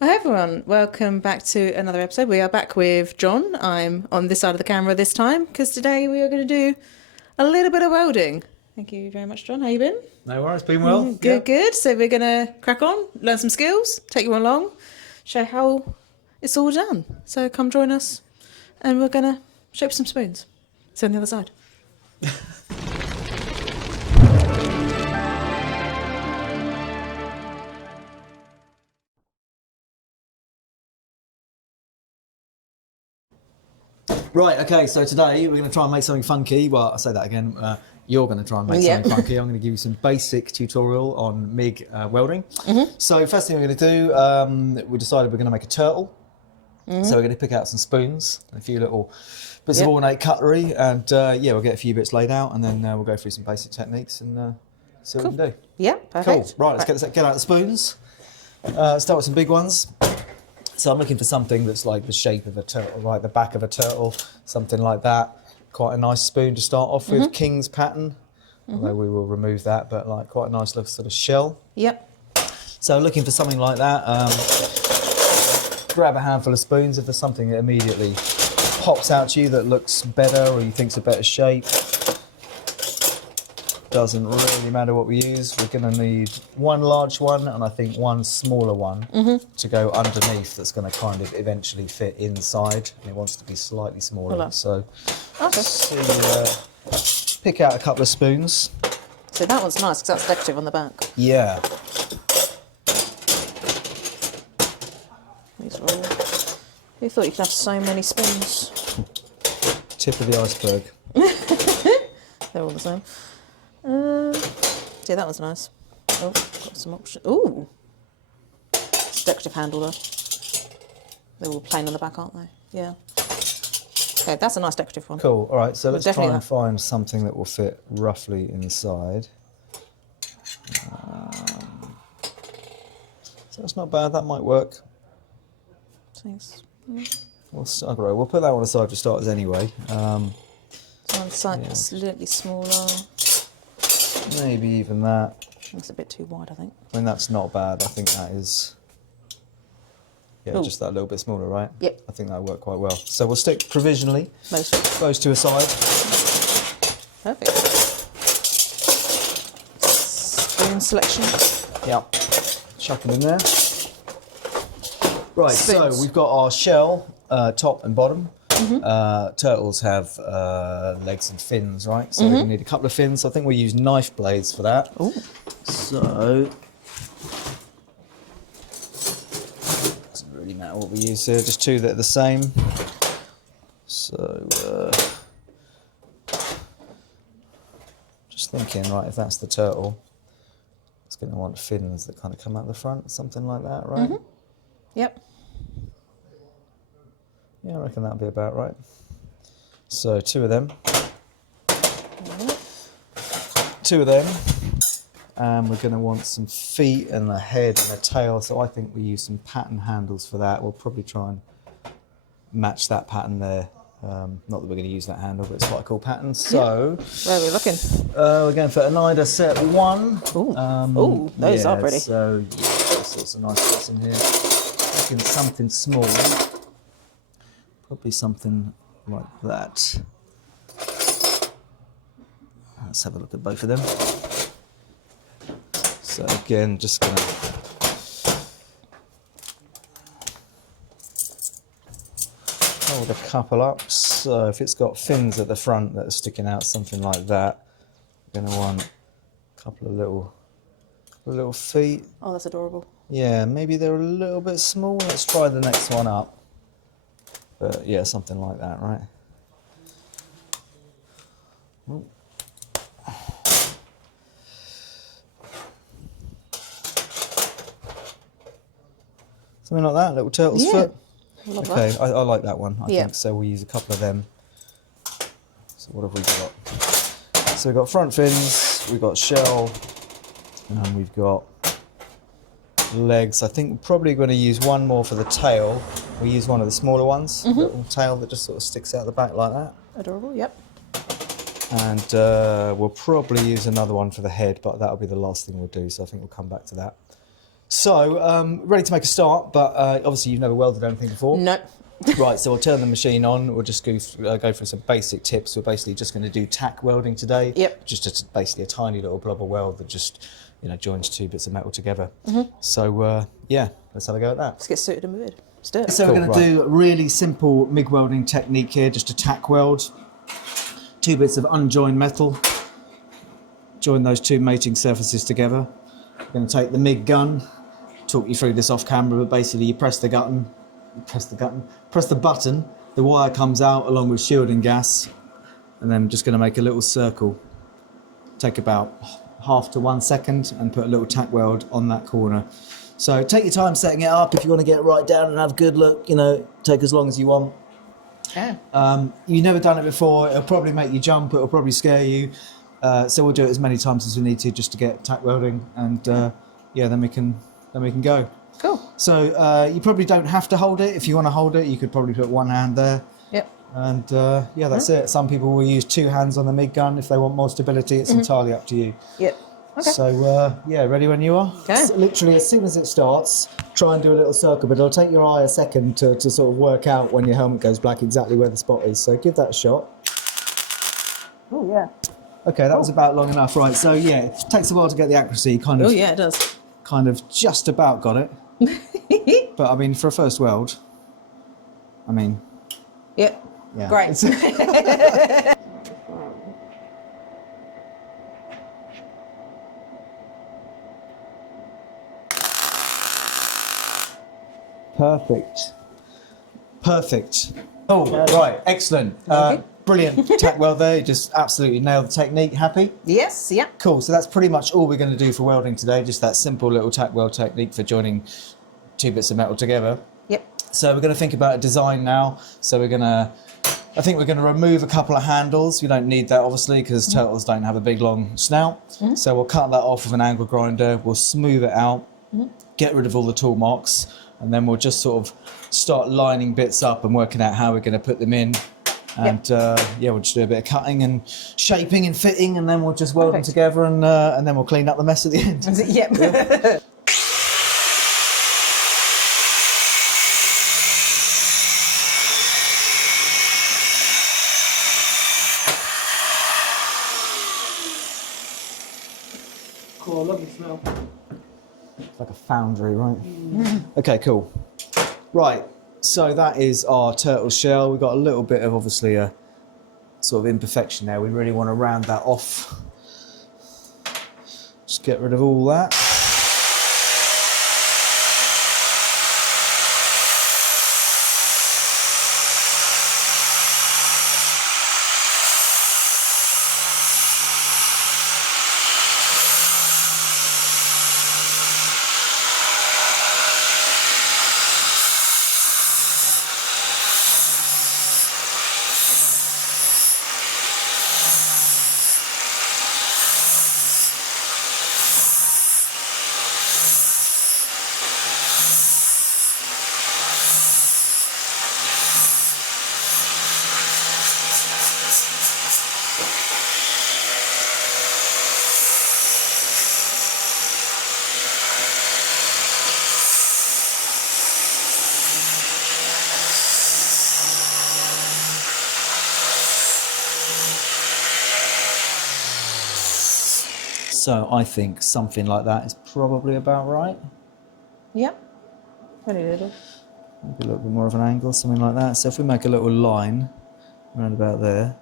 Hi everyone, welcome back to another episode. We are back with John. I'm on this side of the camera this time because today we are going to do a little bit of welding. Thank you very much, John. How you been? No worries, been well. Good, good. So we're going to crack on, learn some skills, take you along, show how it's all done. So come join us and we're going to shape some spoons. See you on the other side. Right, okay, so today we're going to try and make something funky. Well, I'll say that again. You're going to try and make something funky. I'm going to give you some basic tutorial on MIG welding. So first thing we're going to do, we decided we're going to make a turtle. So we're going to pick out some spoons, a few little bits of ornate cutlery, and yeah, we'll get a few bits laid out, and then we'll go through some basic techniques and see what we can do. Yeah, perfect. Cool. Right, let's get out the spoons. Start with some big ones. So I'm looking for something that's like the shape of a turtle, like the back of a turtle, something like that. Quite a nice spoon to start off with, King's pattern, although we will remove that, but like quite a nice little sort of shell. Yep. So looking for something like that. Grab a handful of spoons if there's something that immediately pops out to you that looks better or you think's a better shape. Doesn't really matter what we use. We're going to need one large one and I think one smaller one to go underneath that's going to kind of eventually fit inside. And it wants to be slightly smaller. So pick out a couple of spoons. So that one's nice because that's decorative on the back. Yeah. These are all... Who thought you could have so many spoons? Tip of the iceberg. They're all the same. See, that was nice. Oh, got some options. Ooh! It's a decorative handle though. They're all plain on the back, aren't they? Yeah. Okay, that's a nice decorative one. Cool. All right, so let's try definitely and find something that will fit roughly inside. So that's not bad. That might work. Thanks. We'll put that one aside for starters anyway. So one side slightly smaller. Maybe even that. That's a bit too wide, I think. I mean, that's not bad. I think that is, just that little bit smaller, right? Yep. I think that'll work quite well. So we'll stick provisionally Most. those two aside. Perfect. Spoon selection. Yeah. Chuck them in there. Right, Spoons. so we've got our shell, top and bottom. Turtles have legs and fins, right? So we need a couple of fins. I think we'll use knife blades for that. Ooh. So, doesn't really matter what we use here, just two that are the same. So, just thinking, right, if that's the turtle, it's going to want fins that kind of come out the front, something like that, right? Yep. Yeah, I reckon that'll be about right. So two of them. Two of them. And we're going to want some feet and a head and a tail. So I think we use some pattern handles for that. We'll probably try and match that pattern there. Not that we're going to use that handle, but it's quite a cool pattern. So where are we looking? we're going for an Ida set 1. Ooh, those are pretty. So yeah, there's sorts of nice bits in here. Looking something small. Probably something like that. Let's have a look at both of them. So again, just gonna hold a couple up. So if it's got fins at the front that are sticking out, something like that, we're gonna want a couple of little feet. Oh, that's adorable. Yeah, maybe they're a little bit small. Let's try the next one up. But yeah, something like that, right? Ooh. Something like that, little turtle's foot. Okay, I like that one, I think. So we'll use a couple of them. So what have we got? So we've got front fins, we've got shell, and we've got legs. I think we're probably going to use one more for the tail. We use one of the smaller ones, little tail that just sort of sticks out the back like that. Adorable, yep. And we'll probably use another one for the head, but that'll be the last thing we'll do, so I think we'll come back to that. So, ready to make a start, but obviously you've never welded anything before. No. Right, so we'll turn the machine on. We'll just go through some basic tips. We're basically just going to do tack welding today. Yep. Just basically a tiny little blob of weld that just, joins two bits of metal together. So, yeah, let's have a go at that. Let's get suited and moved. Let's do it. So we're going to do a really simple MIG welding technique here, just a tack weld. Two bits of unjoined metal. Join those two mating surfaces together. We're going to take the MIG gun, talk you through this off camera, but basically you press the button, the wire comes out along with shielding gas, and then I'm just going to make a little circle. Take about half to 1 second and put a little tack weld on that corner. So take your time setting it up. If you want to get it right down and have a good look, take as long as you want. Okay. You've never done it before, it'll probably make you jump, it'll probably scare you. So we'll do it as many times as we need to just to get tack welding, and then we can go. Cool. So you probably don't have to hold it. If you want to hold it, you could probably put one hand there. Yep. And that's it. Some people will use two hands on the MIG gun if they want more stability. It's entirely up to you. Yep. Okay. So ready when you are. Okay. So literally as soon as it starts, try and do a little circle, but it'll take your eye a second to sort of work out when your helmet goes black exactly where the spot is. So give that a shot. Oh yeah. Okay, that was about long enough. Right, so yeah, it takes a while to get the accuracy. Oh yeah, it does. Kind of just about got it. But I mean, for a first weld, Yep. yeah. Great. Perfect. Oh, right, excellent. Brilliant tack weld there. You just absolutely nailed the technique. Happy? Yes. Yep. Cool. So that's pretty much all we're going to do for welding today. Just that simple little tack weld technique for joining two bits of metal together. Yep. So we're going to think about a design now. So I think we're going to remove a couple of handles. We don't need that obviously because turtles don't have a big long snout. So we'll cut that off with an angle grinder. We'll smooth it out, get rid of all the tool marks, and then we'll just sort of start lining bits up and working out how we're going to put them in. And we'll just do a bit of cutting and shaping and fitting, and then we'll just weld them together, and then we'll clean up the mess at the end. Yep. Yeah. Cool, lovely smell. It's like a foundry, right? Okay, cool. Right. So that is our turtle shell. We've got a little bit of obviously a sort of imperfection there. We really want to round that off. Just get rid of all that. So I think something like that is probably about right. Yep. Very little. Maybe a little bit more of an angle, something like that. So if we make a little line around about there.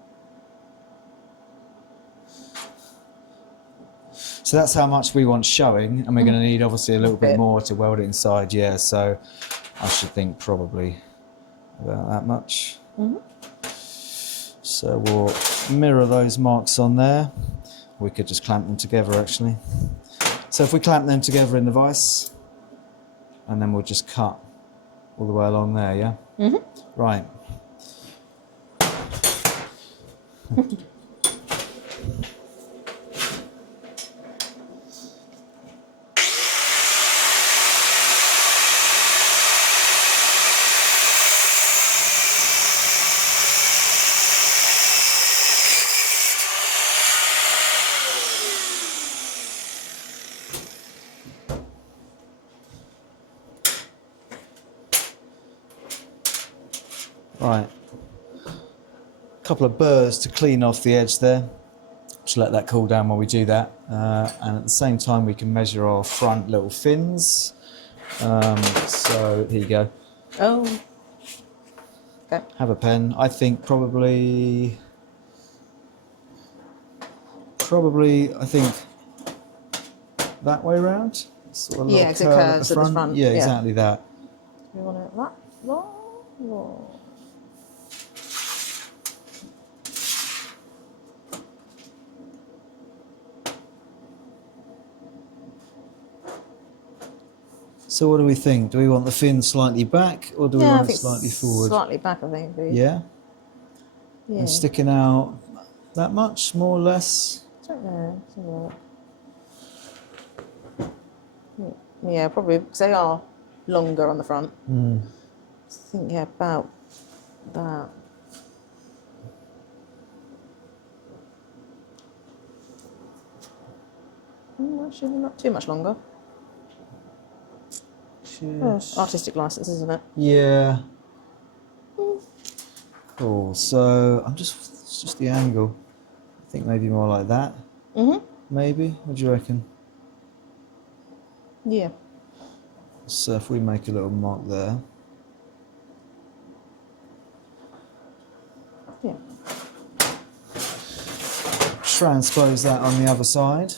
So that's how much we want showing, and we're going to need obviously a little bit more to weld it inside, yeah. So I should think probably about that much. So we'll mirror those marks on there. We could just clamp them together actually. So if we clamp them together in the vise, and then we'll just cut all the way along there, yeah? Right. Right. A couple of burrs to clean off the edge there. Just let that cool down while we do that. And at the same time, we can measure our front little fins. So here you go. Oh. Okay. Have a pen. I think probably, I think that way round. Sort of a Yeah, little 'cause it curve at curves the at the front. front, Yeah, yeah. exactly that. You want it that long? Or... So what do we think? Do we want the fin slightly back or do we Yeah, I want it think slightly forward? slightly back, I think. Please. Yeah? Yeah. And sticking out that much, more or less? I don't know. Let's have a look. Yeah, probably because they are longer on the front. Mm. I think, yeah, about that. Actually, not too much longer. Oh, artistic license, isn't it? Yeah. Cool. So it's just the angle. I think maybe more like that. Mhm. Maybe. What do you reckon? Yeah. So if we make a little mark there. Yeah. Transpose that on the other side.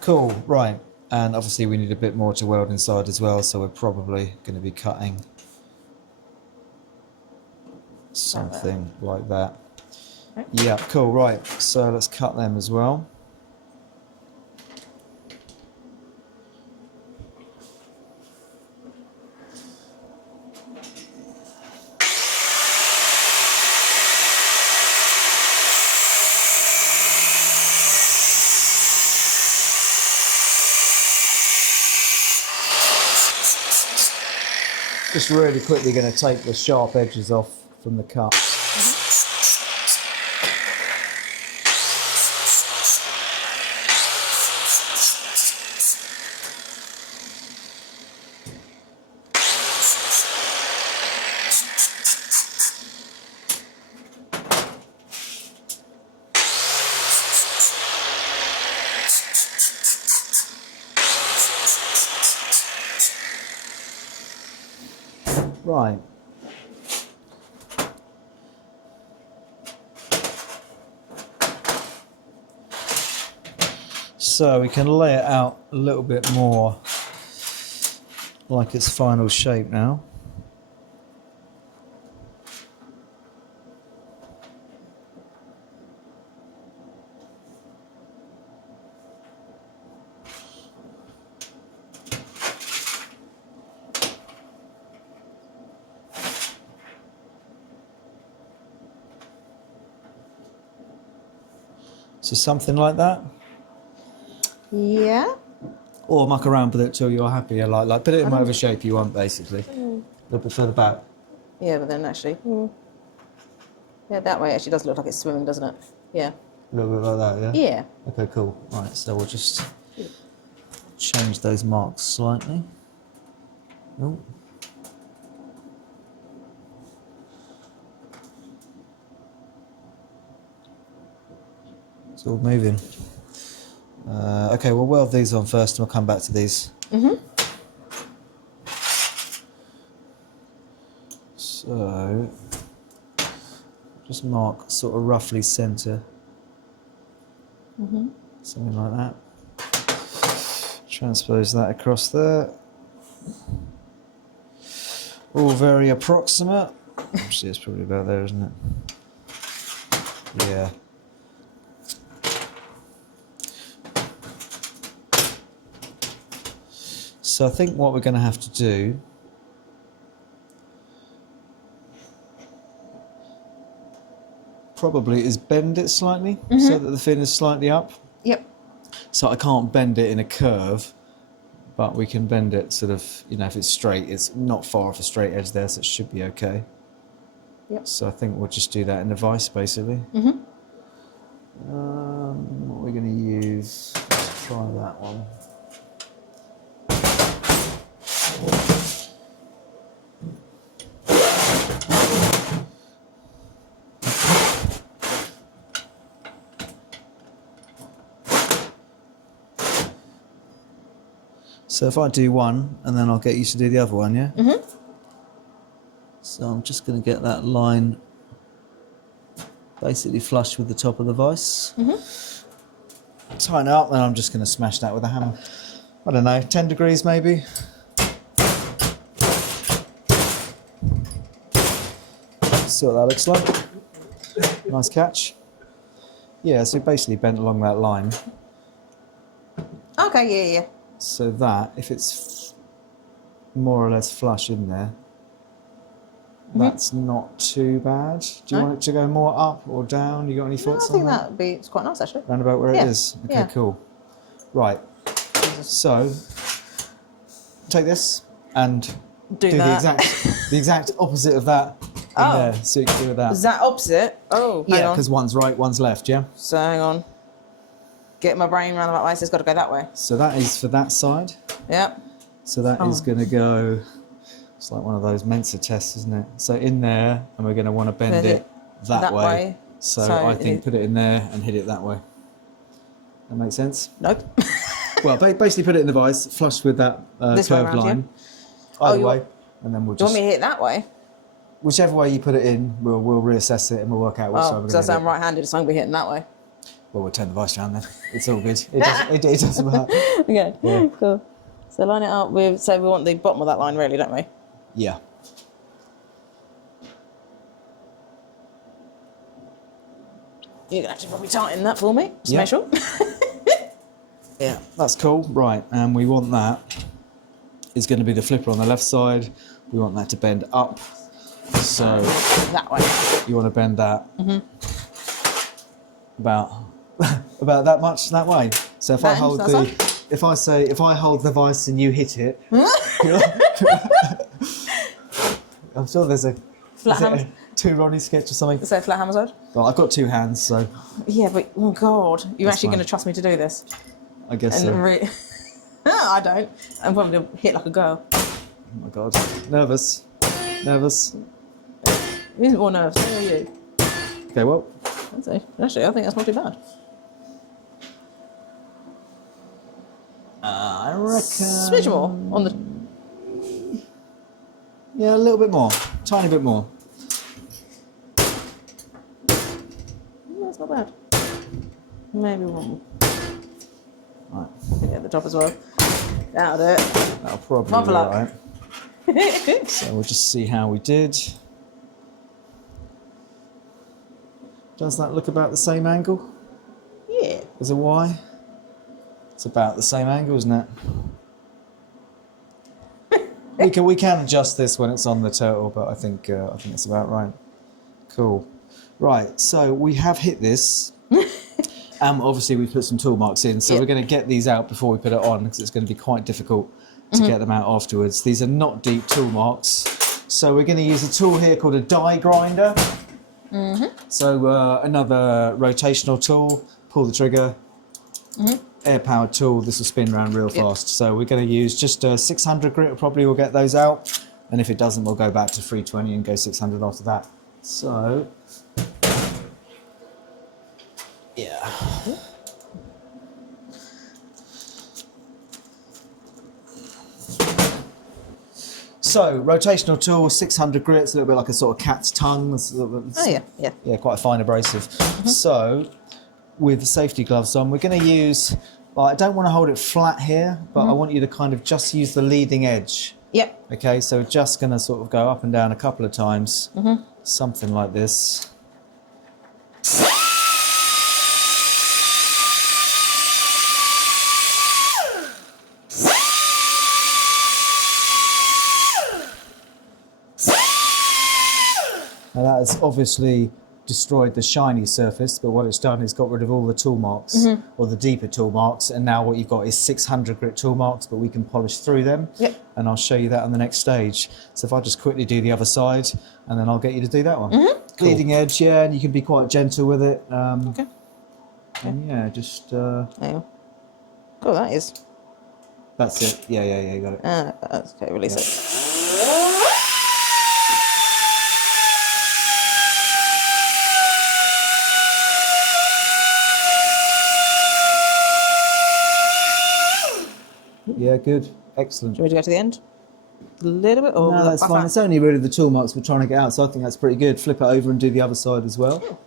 Cool, right. And obviously we need a bit more to weld inside as well, so we're probably going to be cutting something like that. Okay. Yeah, cool, right. So let's cut them as well. Just really quickly going to take the sharp edges off from the cut. Right. So we can lay it out a little bit more like its final shape now. So something like that. Yeah. Or muck around with it till you're happy. Like put it in whatever shape you want, basically. A little bit further back. Yeah, but then actually, yeah, that way actually does look like it's swimming, doesn't it? Yeah. A little bit like that, yeah? Yeah. Okay, cool. Right, so we'll just change those marks slightly. Oh. It's all moving. Okay, we'll weld these on first and we'll come back to these. So, just mark sort of roughly centre. Something like that. Transpose that across there. All very approximate. Actually, it's probably about there, isn't it? Yeah. So I think what we're going to have to do probably is bend it slightly so that the fin is slightly up. Yep. So I can't bend it in a curve, but we can bend it sort of, you know, if it's straight, it's not far off a straight edge there, so it should be okay. Yep. So I think we'll just do that in the vise, basically. What are we going to use? So if I do one, and then I'll get you to do the other one, yeah? Mm-hmm. So I'm just going to get that line basically flush with the top of the vise. Mm-hmm. Tighten it up, and I'm just going to smash that with a hammer. I don't know, 10 degrees maybe? See what that looks like. Nice catch. Yeah, so basically bent along that line. Okay, yeah. So that, if it's more or less flush in there, that's not too bad. Do you want it to go more up or down? You got any thoughts on that? I think it's quite nice actually. Round about where it is? Okay, Yeah. cool. Right, so take this and do the exact opposite of that in there. So you can do with that. Is that opposite? Oh, yeah, because one's right, one's left, yeah? So hang on. Get my brain round about way, so it's got to go that way. So that is for that side. Yep. So that is going to go, it's like one of those Mensa tests, isn't it? So in there, and we're going to want to bend it that way. So I think put it in there and hit it that way. That makes sense? Nope. Well, basically put it in the vise, flush with that curved line. Either way, and then we'll just... Do you want me to hit it that way? Whichever way you put it in, we'll reassess it and we'll work out which side we're going to hit. Because I'm right-handed, so I'm going to be hitting that way. Well, we'll turn the vise around then. It's all good. It doesn't matter. Okay, cool. So line it up with, so we want the bottom of that line really, don't we? Yeah. You're going to have to probably tighten that for me, just make sure. Yeah, that's cool. Right, and we want that is going to be the flipper on the left side. We want that to bend up. So that way. You want to bend that about that much that way. So if I hold if I hold the vise and you hit it, I'm sure there's a two Ronnie sketch or something. Is there a flat hammer side? Well, I've got two hands, so. Yeah, but oh god, you're actually going to trust me to do this? I guess so. I don't. I'm probably going to hit like a girl. Oh my god, nervous. Who's more nervous? Who are you? Okay, well. Actually, I think that's not too bad. I reckon... Switch more on the... Yeah, a little bit more. Tiny bit more. Yeah, that's not bad. Maybe one more. Right. At the top as well. That'll do it. That'll probably Muffle be up. right. So we'll just see how we did. Does that look about the same angle? Yeah. As a Y? It's about the same angle, isn't it? we can adjust this when it's on the turtle, but I think it's about right. Cool. Right, so we have hit this. Obviously we put some tool marks in, so we're going to get these out before we put it on because it's going to be quite difficult to get them out afterwards. These are not deep tool marks. So we're going to use a tool here called a die grinder. So another rotational tool, pull the trigger, air powered tool, this will spin around real fast. So we're going to use just a 600 grit, probably we'll get those out. And if it doesn't, we'll go back to 320 and go 600 after that. So, yeah. So, rotational tool, 600 grits, a little bit like a sort of cat's tongue. Yeah, quite a fine abrasive. So, with safety gloves on, we're going to use, well, I don't want to hold it flat here, but I want you to kind of just use the leading edge. Yep. Okay, so we're just going to sort of go up and down a couple of times, something like this. Now that has obviously destroyed the shiny surface, but what it's done is got rid of all the tool marks, or the deeper tool marks, and now what you've got is 600 grit tool marks, but we can polish through them, and I'll show you that on the next stage. So if I just quickly do the other side, and then I'll get you to do that one. Cool. Leading edge, yeah, and you can be quite gentle with it. Okay. And yeah, just... Cool, that is. That's it. Yeah, you got it. That's okay, release it. Yeah, good. Excellent. Do you want me to go to the end? A little bit? Or No, that's fine. It's only really the tool marks we're trying to get out, so I think that's pretty good. Flip it over and do the other side as well.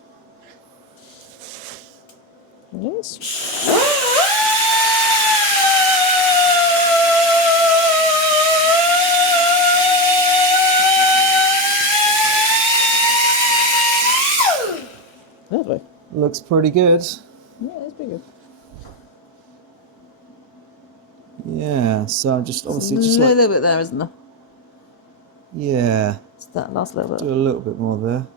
Yes. Lovely. Looks pretty good. Yeah, it's pretty good. Yeah, so just obviously A just like... little bit there, isn't there? Yeah. It's that last little bit. Do a little bit more there.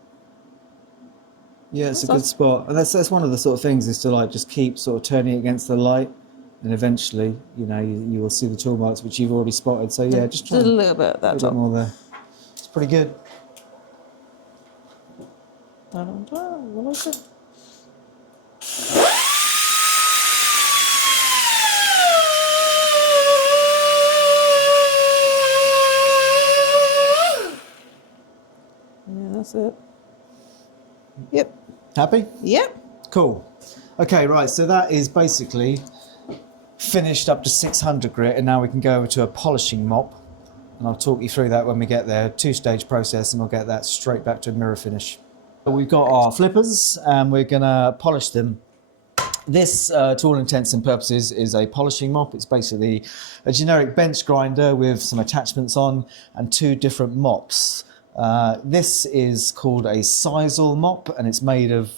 Yeah, it's a good That's spot. And that's one of the sort of things is to like just keep sort of turning it against the light, and eventually, you know, you will see the tool marks which you've already spotted. So yeah, just try a and little bit at that a bit top. more there. It's pretty good. Yeah, that's it. Yep. Happy? Yep. Cool. Okay, right, so that is basically finished up to 600 grit, and now we can go over to a polishing mop, and I'll talk you through that when we get there. Two-stage process, and we'll get that straight back to a mirror finish. So we've got our flippers, and we're gonna polish them. This, to all intents and purposes, is a polishing mop. It's basically a generic bench grinder with some attachments on and two different mops. This is called a sisal mop, and it's made of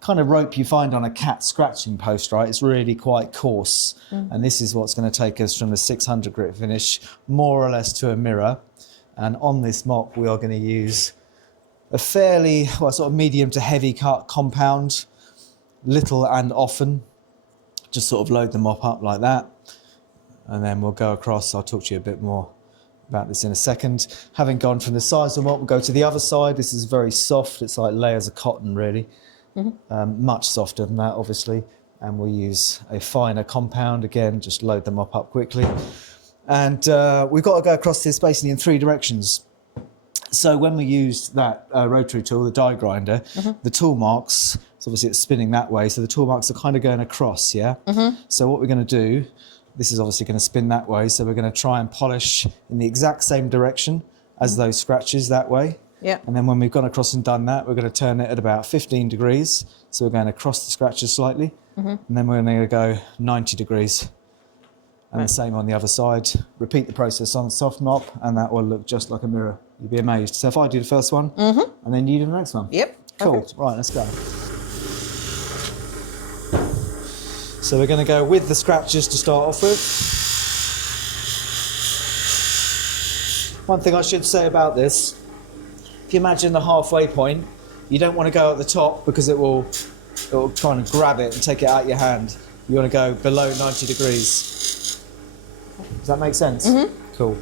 kind of rope you find on a cat scratching post, right? It's really quite coarse. And this is what's going to take us from the 600 grit finish more or less to a mirror. And on this mop, we are going to use a fairly, well, sort of medium to heavy cut compound, little and often. Just sort of load the mop up like that. And then we'll go across. I'll talk to you a bit more about this in a second. Having gone from the sisal mop, we'll go to the other side. This is very soft. It's like layers of cotton, really. Much softer than that, obviously, and we'll use a finer compound. Again, just load them up quickly, and we've got to go across this basically in three directions. So when we use that rotary tool, the die grinder, the tool marks, so obviously it's spinning that way, so the tool marks are kind of going across, yeah? So what we're going to do, this is obviously going to spin that way, so we're going to try and polish in the exact same direction as those scratches that way. Yeah. And then when we've gone across and done that, we're going to turn it at about 15 degrees. So we're going across the scratches slightly. And then we're going to go 90 degrees. And the same on the other side. Repeat the process on the soft mop, and that will look just like a mirror. You'll be amazed. So if I do the first one, and then you do the next one. Yep. Cool. Perfect. Right, let's go. So we're going to go with the scratches to start off with. One thing I should say about this, if you imagine the halfway point, you don't want to go at the top because it will try and grab it and take it out of your hand. You want to go below 90 degrees. Does that make sense? Cool.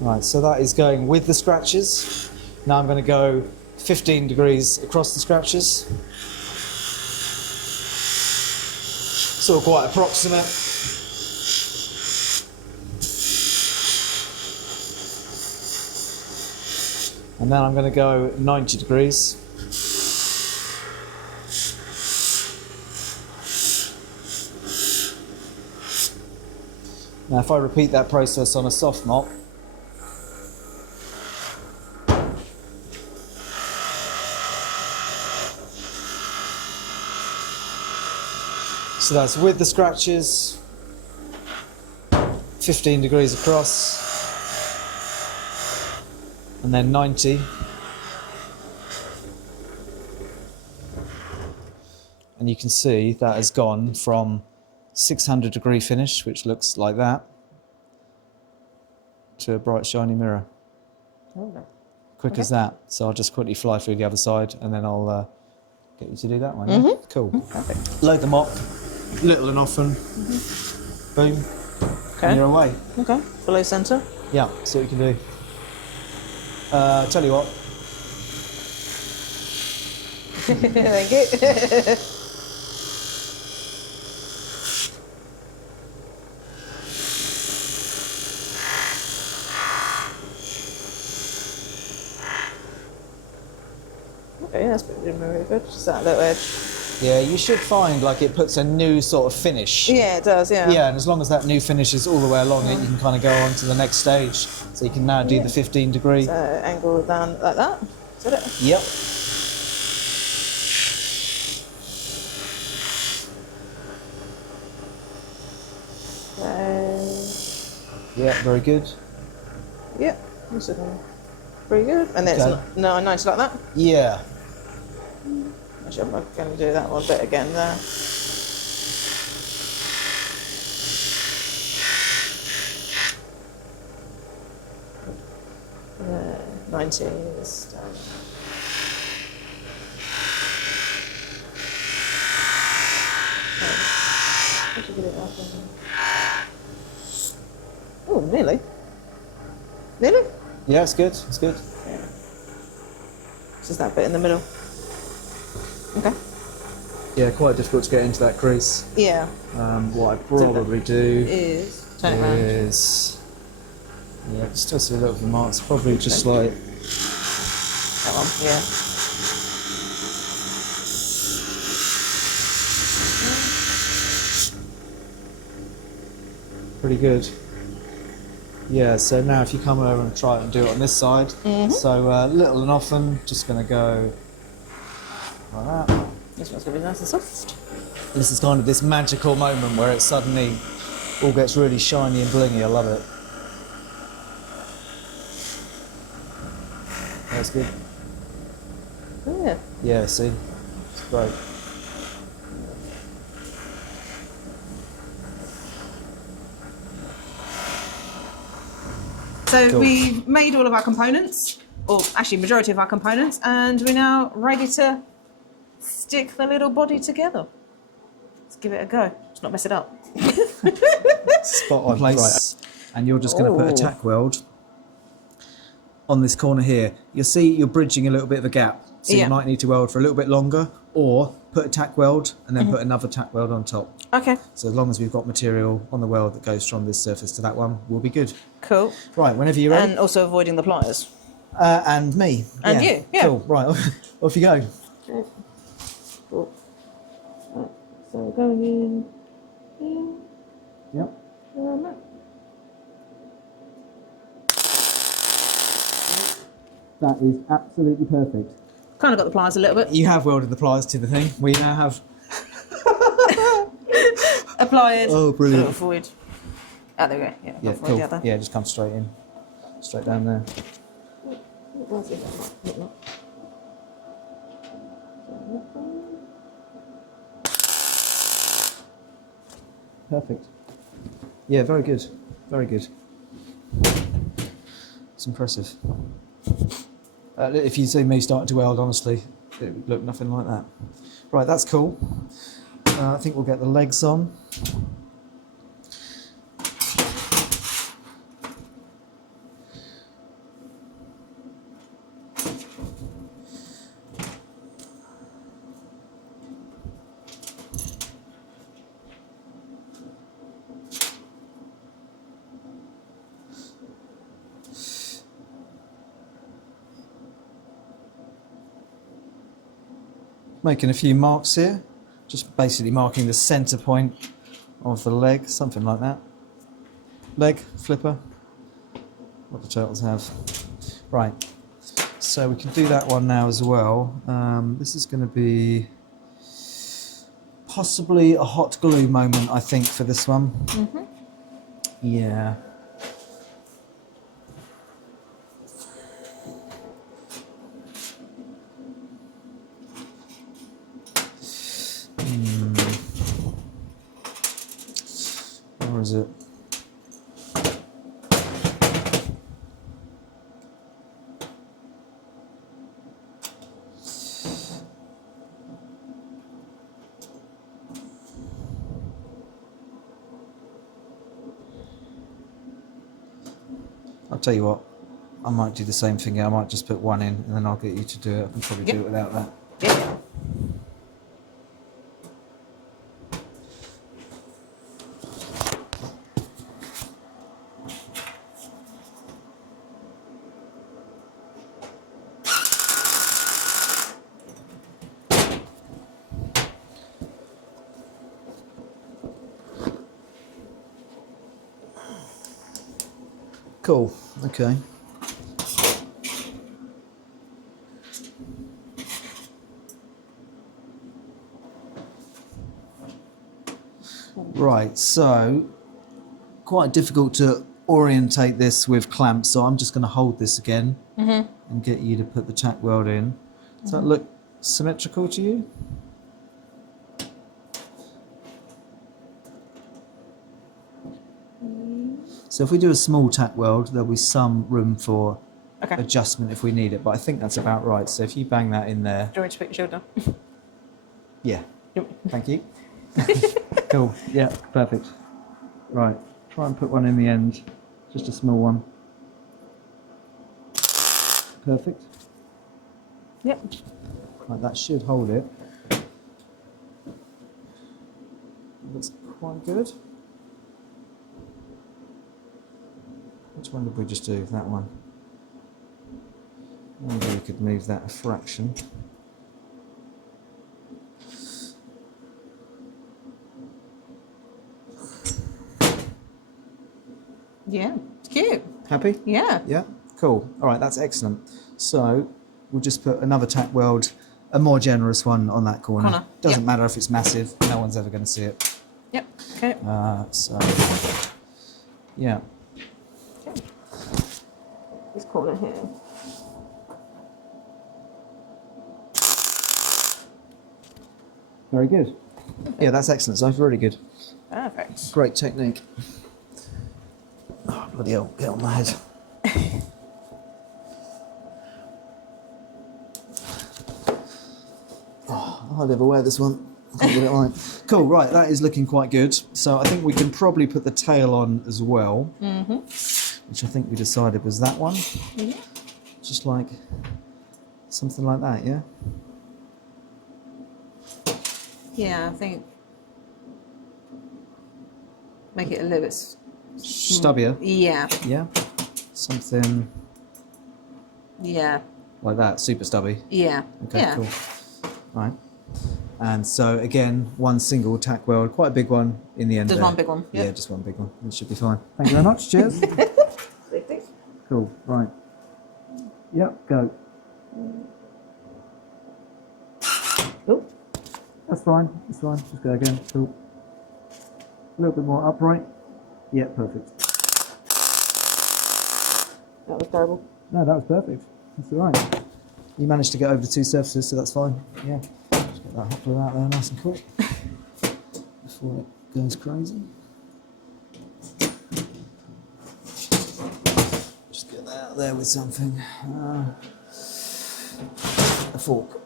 Right, so that is going with the scratches. Now I'm going to go 15 degrees across the scratches. Sort of quite approximate. And then I'm going to go 90 degrees. Now if I repeat that process on a soft mop, so that's with the scratches, 15 degrees across, and then 90. And you can see that has gone from 600 degree finish, which looks like that, to a bright shiny mirror. Quick as that. So I'll just quickly fly through the other side, and then I'll get you to do that one. Yeah? Cool. Perfect. Load the mop, little and often. Boom. Okay. And you're away. Okay. Below centre. Yeah, see what you can do. Tell you what. Thank you. that's pretty really good. Just that little edge. Yeah, you should find like it puts a new sort of finish. Yeah, it does, yeah. Yeah, and as long as that new finish is all the way along it, you can kind of go on to the next stage. So you can now do the 15 degree. So angle down like that. Is that it? Yep. Yeah, very good. Yeah, that's looking pretty good. And then it's nice like that? Yeah. Actually, I'm going to do that one bit again there. Yeah, 90s down. How do you get it up? Oh, nearly. Nearly? Yeah, it's good. It's good. Yeah. Just that bit in the middle. Okay. Yeah, quite difficult to get into that crease. Yeah. What I'd probably do is turn it around. Yeah, still see a little bit of marks. Probably just like that one. Yeah. pretty good. Yeah, so now if you come over and try it and do it on this side, so little and often, just going to go like that. This one's going to be nice and soft. This is kind of this magical moment where it suddenly all gets really shiny and blingy. I love it. That's good. Oh, yeah. Yeah, see? It's great. So Cool. we've made all of our components, or actually majority of our components, and we're now ready to stick the little body together. Let's give it a go. Let's not mess it up. Spot on place. Right. And you're just going to put a tack weld on this corner here. You'll see you're bridging a little bit of a gap. So you might need to weld for a little bit longer, or put a tack weld and then put another tack weld on top. Okay. So as long as we've got material on the weld that goes from this surface to that one, we'll be good. Cool. Right, whenever you're ready. And also avoiding the pliers. And me. And you, yeah. Cool, right, off you go. Okay. Cool. Right. So we're going in here. Yep. Around that. That is absolutely perfect. Kind of got the pliers a little bit. You have welded the pliers to the thing. We now have... Applied. Oh, brilliant. Sort of forward. Oh, there we go. Yeah, Yeah, forward cool. the other. Yeah, just come straight in. Straight down there. Where's it? Look. Perfect. Yeah, very good. Very good. It's impressive. If you see me starting to weld, honestly, it would look nothing like that. Right, that's cool. I think we'll get the legs on. Making a few marks here, just basically marking the centre point of the leg, something like that. Leg, flipper, what the turtles have. Right, so we can do that one now as well. This is going to be possibly a hot glue moment, I think, for this one. Yeah. Where is it? I'll tell you what, I might do the same thing here. I might just put one in and then I'll get you to do it. I can probably do it without that. Yeah. Cool. Okay. Right, so quite difficult to orientate this with clamps, so I'm just going to hold this again and get you to put the tack weld in. Does that look symmetrical to you? So if we do a small tack weld, there'll be some room for adjustment if we need it, but I think that's about right. So if you bang that in there. Do you want me to put your shoulder? Yeah. Thank you. Cool. Yeah, perfect. Right. Try and put one in the end. Just a small one. Perfect. Yep. Right, that should hold it. Looks quite good. Which one did we just do? That one. Maybe we could move that a fraction. Yeah, it's cute. Happy? Yeah. Yeah, cool. All right, that's excellent. So we'll just put another tack weld, a more generous one on that corner. Doesn't matter if it's massive, no one's ever going to see it. Yep, okay. So, yeah. Okay. This corner here. Very good. Yeah, that's excellent. So really good. Perfect. Great technique. Oh, bloody hell, get on my head. Oh, I'll never wear this one. I can't get it right. Cool, right, that is looking quite good. So I think we can probably put the tail on as well, which I think we decided was that one. Yeah. Just like something like that, yeah? Yeah, I think make it a little bit Stubbier? Yeah. Yeah? Something Yeah. like that, super stubby. Yeah. Okay, Yeah. cool. Right. And so again, one single tack weld, quite a big one in the end. Just there. one big one. Yep. Yeah, just one big one. It should be fine. Thank you very much. Cheers. Cool. Right. Yep. Go. Oh. That's fine. That's fine. Just go again. Cool. A little bit more upright. Yeah, perfect. That was terrible. No, that was perfect. That's all right. You managed to get over the two surfaces, so that's fine. Yeah. Just get that hot glue out there nice and quick before it goes crazy. Just get that out there with something. A fork.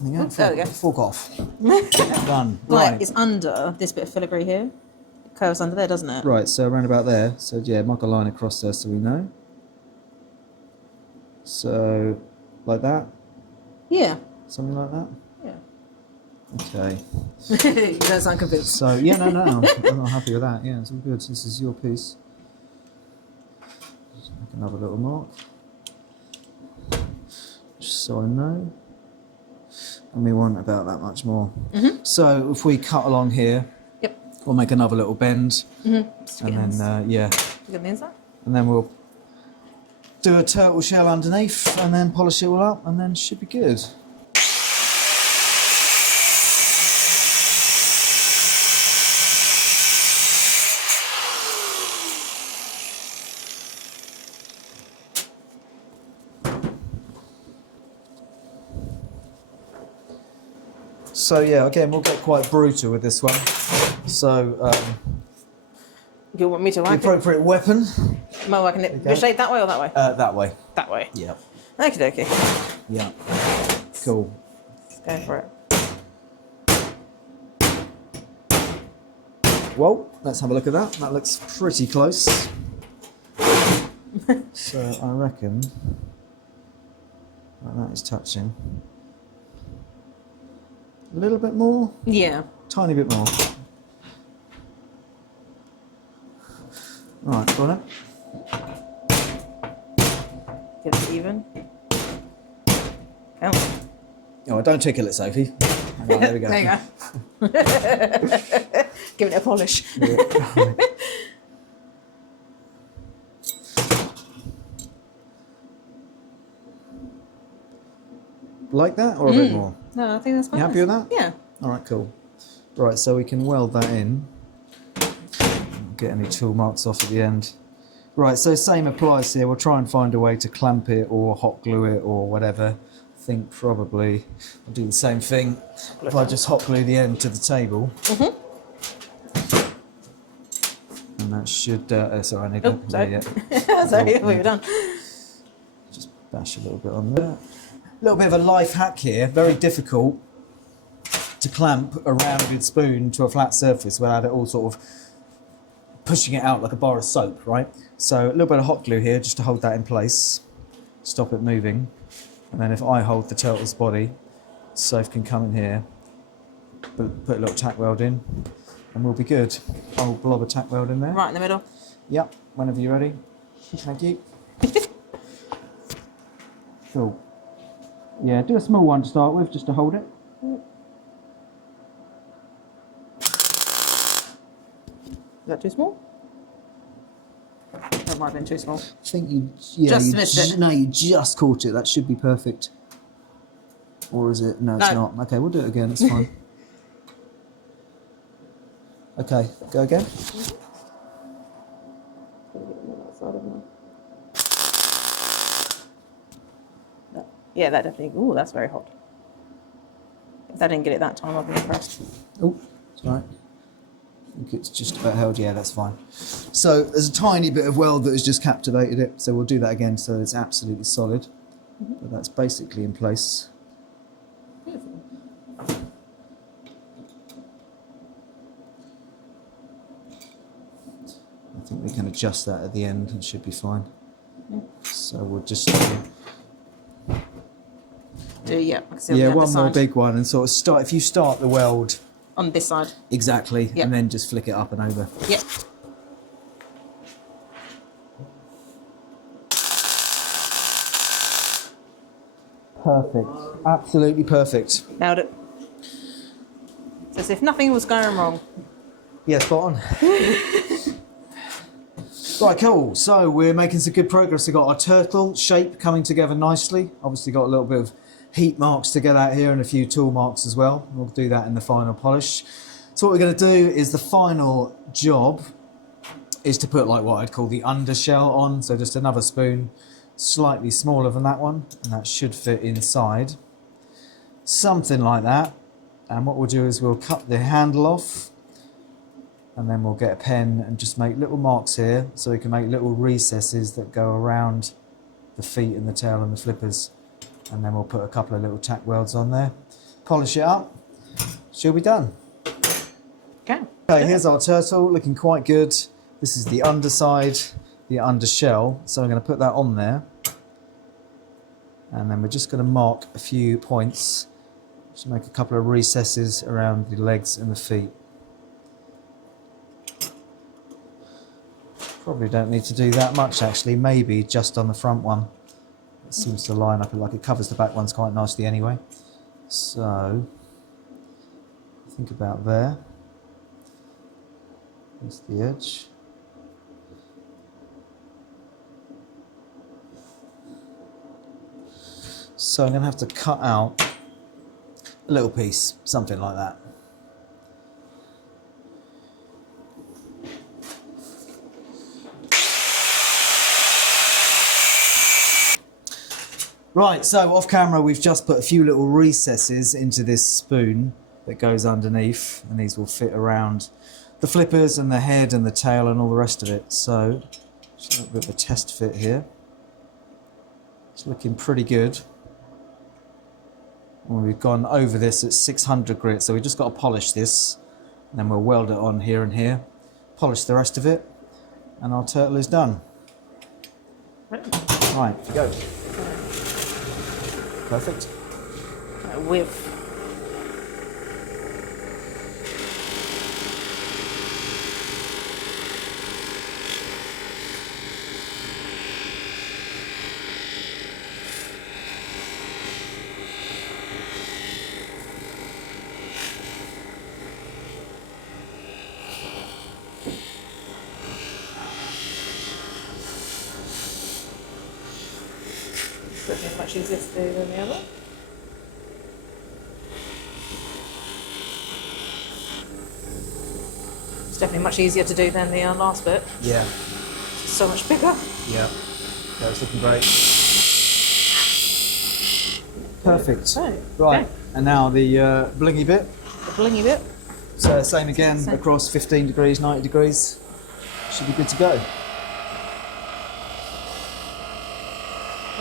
There you go. There we go. Fork off. Done. Like Right. it's under this bit of filigree here. It curves under there, doesn't it? Right, so around about there. So yeah, mark a line across there so we know. So, like that? Yeah. Something like that? Yeah. Okay. You don't sound convinced. So, yeah, no, I'm not happy with that. Yeah, it's all good. This is your piece. Just make another little mark. Just so I know. And we want about that much more. So, if we cut along here, we'll make another little bend. And then, yeah. You got the inside? And then we'll do a turtle shell underneath and then polish it all up and then should be good. So yeah, again, we'll get quite brutal with this one. So Do you want me to the whack it? appropriate weapon. Am I whacking it Okay. the shape that way or that way? That way. That way. Yeah. Okie dokie. Yeah. Cool. Let's go for it. Well, let's have a look at that. That looks pretty close. So I reckon that is touching. A little bit more. Yeah. Tiny bit more. Right, got it. Get it even. Count. Oh, don't tickle it, Sophie. Right, there we go. There you go. giving it a polish. Yeah. Like that or a bit more? No, I think that's fine. You happy with that? Yeah. All right, cool. Right, so we can weld that in. Get any tool marks off at the end. Right, so same applies here. We'll try and find a way to clamp it or hot glue it or whatever. I think probably I'll do the same thing if I just hot glue the end to the table. And that should, sorry, I need to, sorry. yeah. Sorry, we were done. Just bash a little bit on there. A little bit of a life hack here. Very difficult to clamp a rounded spoon to a flat surface without it all sort of pushing it out like a bar of soap, right? So a little bit of hot glue here just to hold that in place, stop it moving. And then if I hold the turtle's body, Soph can come in here, put a little tack weld in, and we'll be good. I'll blob a tack weld in there. Right in the middle. Yep, whenever you're ready. Thank you. Cool. Yeah, do a small one to start with, just to hold it. Is that too small? That might have been too small. I think you, yeah, Just missed it. No, you just caught it. That should be perfect. Or is it? No, it's not. Okay, we'll do it again. It's fine. Okay, go again. Yeah, that definitely. Ooh, that's very hot. If I didn't get it that time, I'd be impressed. Oh, it's all right. I think it's just about held. Yeah, that's fine. So there's a tiny bit of weld that has just captivated it. So we'll do that again so it's absolutely solid. But that's basically in place. Beautiful. I think we can adjust that at the end. It should be fine. So we'll just Yeah, I can see on yeah, the other one more side. big one and sort of start. If you start the weld On this side. exactly, Yep. and then just flick it up and over. Yep. Perfect. Absolutely perfect. Nailed it. It's as if nothing was going wrong. Yeah, spot on. Right, cool. So we're making some good progress. We've got our turtle shape coming together nicely. Obviously got a little bit of heat marks to get out here and a few tool marks as well. We'll do that in the final polish. So what we're going to do is the final job is to put like what I'd call the undershell on. So just another spoon, slightly smaller than that one, and that should fit inside. Something like that. And what we'll do is we'll cut the handle off, and then we'll get a pen and just make little marks here so we can make little recesses that go around the feet and the tail and the flippers. And then we'll put a couple of little tack welds on there, polish it up, she'll be done. Okay. Okay, here's our turtle, looking quite good. This is the underside, the undershell, so I'm going to put that on there. And then we're just going to mark a few points, just make a couple of recesses around the legs and the feet. Probably don't need to do that much actually, maybe just on the front one. It seems to line up, like it covers the back ones quite nicely anyway. So, think about there. That's the edge. So I'm going to have to cut out a little piece, something like that. Right, so off camera we've just put a few little recesses into this spoon that goes underneath, and these will fit around the flippers and the head and the tail and all the rest of it. So just a little bit of a test fit here. It's looking pretty good. And we've gone over this at 600 grit, so we've just got to polish this, and then we'll weld it on here and here, polish the rest of it, and our turtle is done. Right, go. Perfect. With. much easier to do than the other. It's definitely much easier to do than the last bit. Yeah. It's so much bigger. Yeah. Yeah, it's looking great. Perfect. Okay. Right, Okay. and now the blingy bit. The blingy bit. So same again, across 15 degrees, 90 degrees. Should be good to go.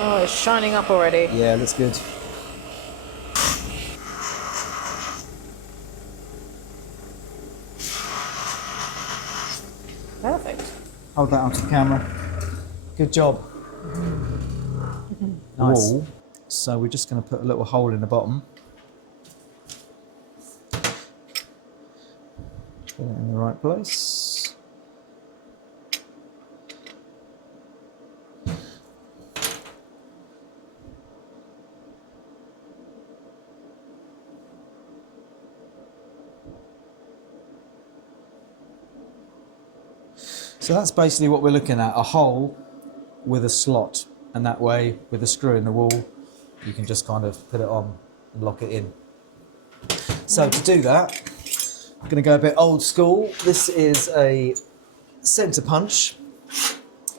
Oh, it's shining up already. Yeah, looks good. Perfect. Hold that onto the camera. Good job. Nice. Wall. So we're just going to put a little hole in the bottom. Put it in the right place. So that's basically what we're looking at, a hole with a slot, and that way with a screw in the wall you can just kind of put it on and lock it in. So to do that, I'm going to go a bit old school. This is a centre punch.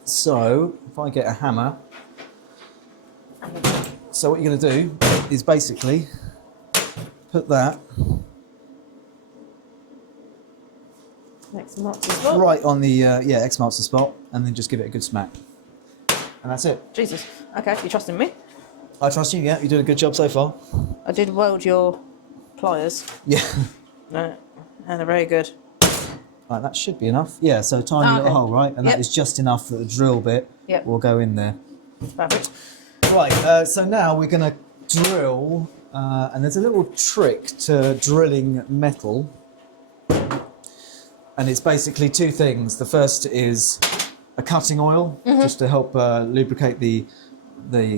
So if I get a hammer, so what you're going to do is basically put that X marks the spot. right on the X marks the spot, and then just give it a good smack, and that's it. Jesus. Okay, you trusting me? I trust you. Yeah, you're doing a good job so far. I did weld your pliers. Yeah. No, and they're very good. Right, that should be enough. Yeah, so tiny little hole, right? And that is just enough that the drill bit will go in there. Perfect. Right, so now we're going to drill, and there's a little trick to drilling metal. And it's basically two things. The first is a cutting oil, just to help lubricate the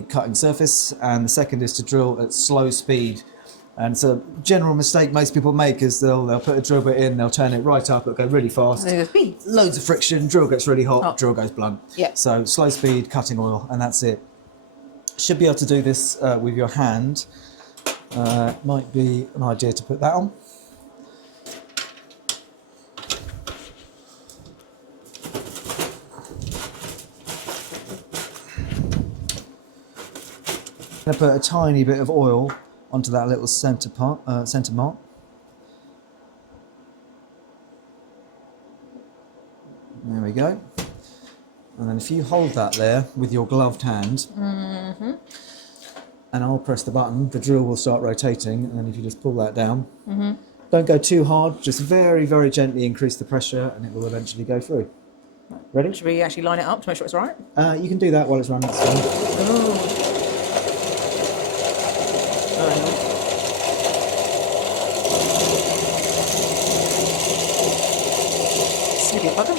cutting surface. And the second is to drill at slow speed. And so a general mistake most people make is they'll put a drill bit in, they'll turn it right up, it'll go really fast. Loads of friction, drill gets really hot, drill goes blunt. Yeah. So slow speed, cutting oil, and that's it. Should be able to do this with your hand. Might be an idea to put that on. I'm going to put a tiny bit of oil onto that little centre mark. There we go. And then if you hold that there with your gloved hand, and I'll press the button, the drill will start rotating, and then if you just pull that down, don't go too hard, just very, very gently increase the pressure, and it will eventually go through. Ready? Should we actually line it up to make sure it's right? You can do that while it's running. Snippy button.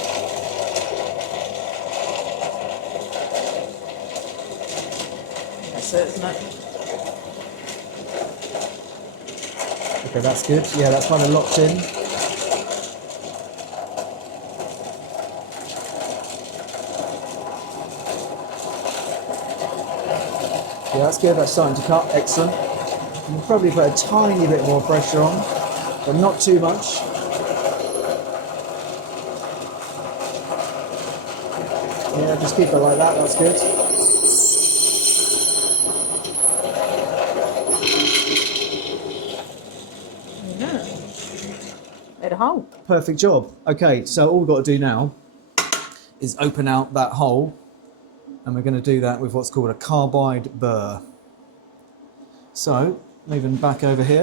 That's it, isn't it? Okay, that's good. Yeah, that's kind of locked in. Yeah, that's good. That's starting to cut. Excellent. You can probably put a tiny bit more pressure on, but not too much. Yeah, just keep it like that. That's good. Made a hole. Perfect job. Okay, so all we've got to do now is open out that hole, and we're going to do that with what's called a carbide burr. So, moving back over here,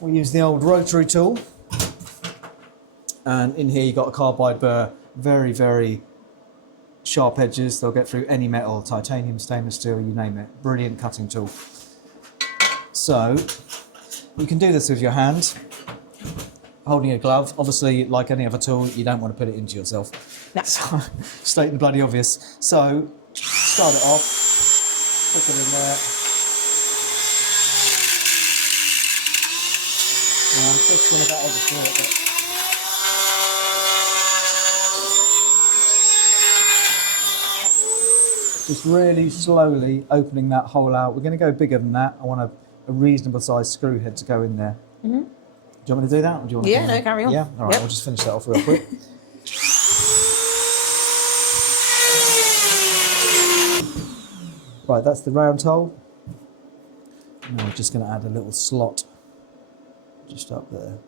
we use the old rotary tool, and in here you've got a carbide burr, very, very sharp edges. They'll get through any metal, titanium, stainless steel, you name it. Brilliant cutting tool. So, you can do this with your hand, holding a glove. Obviously, like any other tool, you don't want to put it into yourself. No. So, stating the bloody obvious. So, start it off, put it in there. Yeah, I'm just going to I'll just do it. But... Just really slowly opening that hole out. We're going to go bigger than that. I want a reasonable sized screw head to go in there. Do you want me to do that? Or do you want to Yeah, no, carry on. Yeah? All right, Yep. we'll just finish that off real quick. Right, that's the round hole. And we're just going to add a little slot just up there.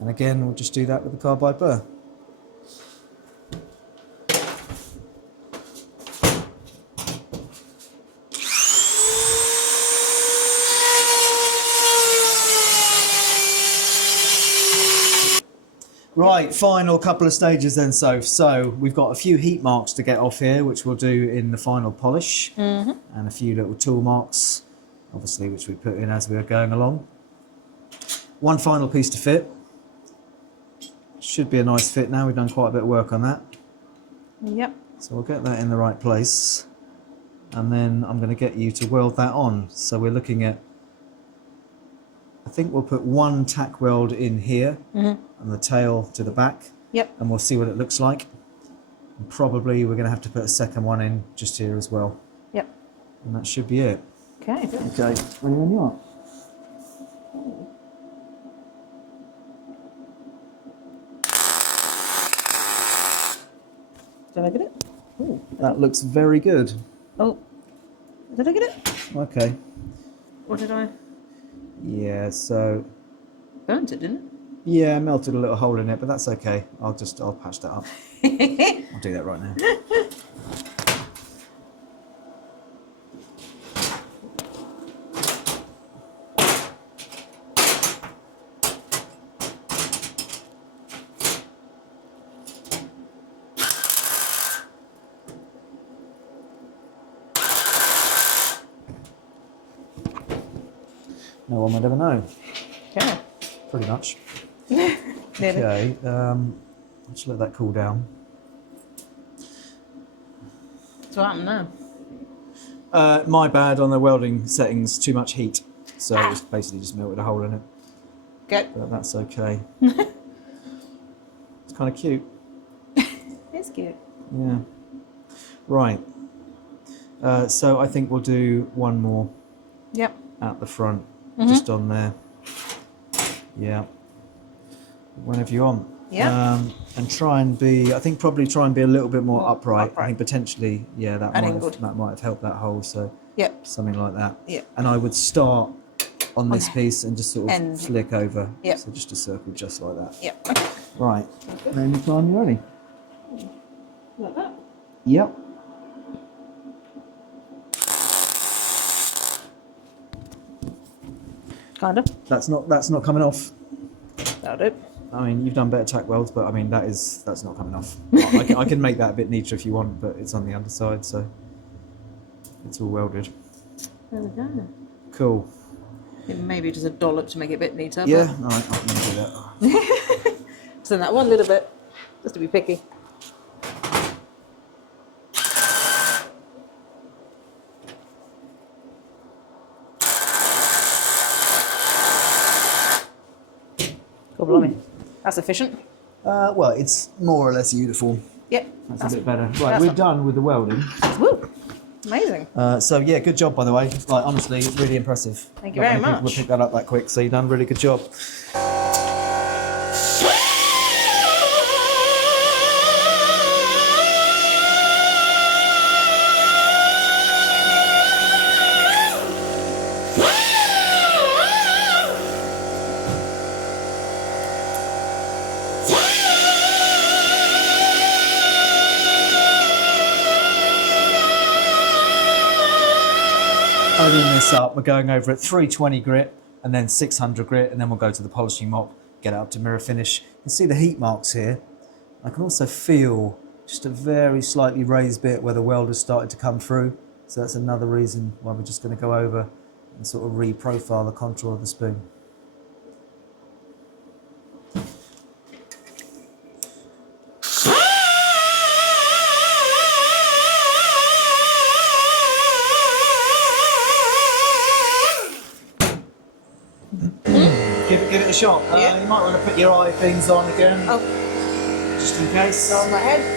And again, we'll just do that with the carbide burr. Right, final couple of stages then, Soph. So we've got a few heat marks to get off here, which we'll do in the final polish, and a few little tool marks, obviously, which we put in as we were going along. One final piece to fit. Should be a nice fit now. We've done quite a bit of work on that. Yep. So we'll get that in the right place, and then I'm going to get you to weld that on. So we're looking at, I think we'll put one tack weld in here, and the tail to the back. Yep. And we'll see what it looks like. And probably we're going to have to put a second one in just here as well. Yep. And that should be it. Okay, good. Okay, ready when you are. Did I get it? Ooh. That looks very good. Oh, did I get it? Okay. Or did I? Yeah, so Burnt it, didn't it? yeah, melted a little hole in it, but that's okay. I'll patch that up. I'll do that right now. No one would ever know. Okay. Pretty much. Nearly. Okay, I'll just let that cool down. So what happened now? My bad on the welding settings, too much heat. So it's basically just melted a hole in it. Good. But that's okay. It's kind of cute. It's cute. Yeah. Right. So I think we'll do one more Yep. at the front, just on there. Yeah. Whenever you want. Yeah. And try and be, I think probably try and be a little bit more upright. I think potentially, yeah, that might have helped that hole. So Yep. something like that. Yep. And I would start on this piece and just sort of End. flick over. Yep. So just a circle just like that. Yep. Okay. Right. Anytime you're ready. Like that. Yep. Kind of. That's not coming off. That'll do. I mean, you've done better tack welds, but I mean that's not coming off. I can make that a bit neater if you want, but it's on the underside, so it's all welded. There we go. Cool. Maybe just a dollop to make it a bit neater. Yeah. All right. I'm gonna do that. But so that one little bit, just to be picky. God blimey. That's efficient. Well, it's more or less uniform. Yep. That's a bit better. Right, we're done with the welding. Woo. Amazing. So yeah, good job by the way. Like honestly, really impressive. Thank you very Not many people much. will pick that up that quick, so you've done a really good job. Opening this up, we're going over at 320 grit and then 600 grit, and then we'll go to the polishing mop, get it up to mirror finish. You can see the heat marks here. I can also feel just a very slightly raised bit where the weld has started to come through. So that's another reason why we're just going to go over and sort of re-profile the contour of the spoon. Give it a shot. Yeah. You might want to put your eye things on again, Oh, just in case. on my head.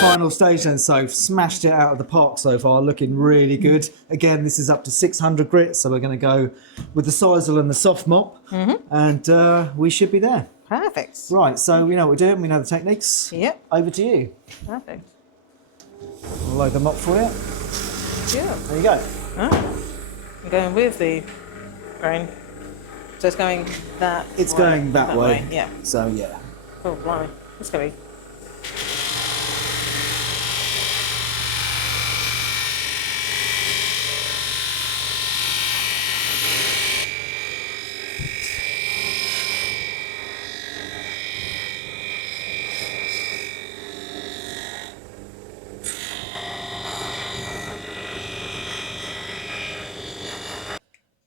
final stage then, Soph. Smashed it out of the park so far, looking really good. Again, this is up to 600 grit, so we're going to go with the sisal and the soft mop, and we should be there. Perfect. Right, so we know what we're doing, we know the techniques. Yep. Over to you. Perfect. We'll load the mop for you. Yeah. There you go. I'm going with the grain. So it's going that It's way. going that way. Yeah. So, yeah. Oh, blimey. It's going to be.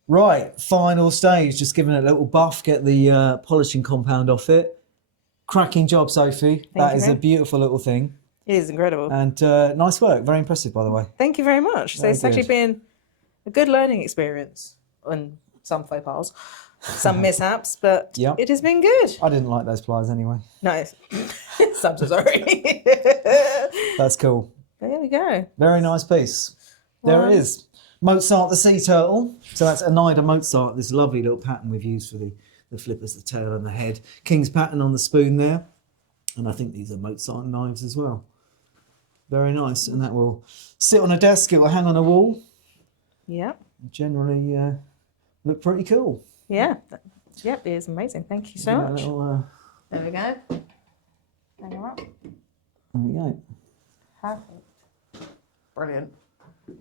Right, final stage, just giving it a little buff, get the polishing compound off it. Cracking job, Sophie. That is a beautiful little thing. It is incredible. And nice work, very impressive, by the way. Thank you very much. So Very it's actually good. been a good learning experience on some faux pas, some mishaps, but Yep. it has been good. I didn't like those pliers anyway. No, I'm so sorry. That's cool. There we go. Very nice piece. There it is. Mozart the sea turtle. So that's Oneida Mozart, this lovely little pattern we've used for the flippers, the tail and the head. King's pattern on the spoon there. And I think these are Mozart knives as well. Very nice. And that will sit on a desk, it will hang on a wall. Yep. Generally look pretty cool. Yeah. Yep, it is amazing. Thank you so much. There we go. Hang her up. There we go. Perfect. Brilliant.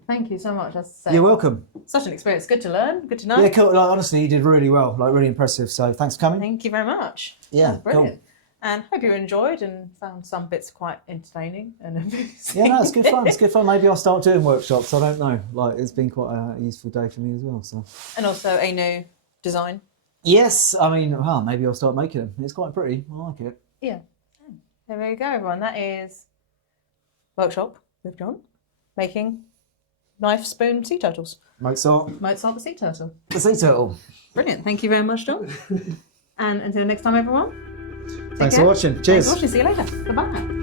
Thank you so much. That's You're welcome. such an experience. Good to learn. Good to know. Yeah, cool. Like, honestly, you did really well. Like, really impressive. So thanks for coming. Thank you very much. Yeah, Brilliant. cool. And hope you enjoyed and found some bits quite entertaining and amusing. Yeah, no, it's good fun. It's good fun. Maybe I'll start doing workshops. I don't know. Like, it's been quite a useful day for me as well. So. And also a new design. Yes, I mean, well, maybe I'll start making them. It's quite pretty. I like it. Yeah. There we go, everyone. That is Workshop with John making knife spoon sea turtles. Mozart. Mozart the sea turtle. The sea turtle. Brilliant. Thank you very much, John. And until next time, everyone. Thanks for watching. Cheers. Thanks for watching. See you later. Goodbye.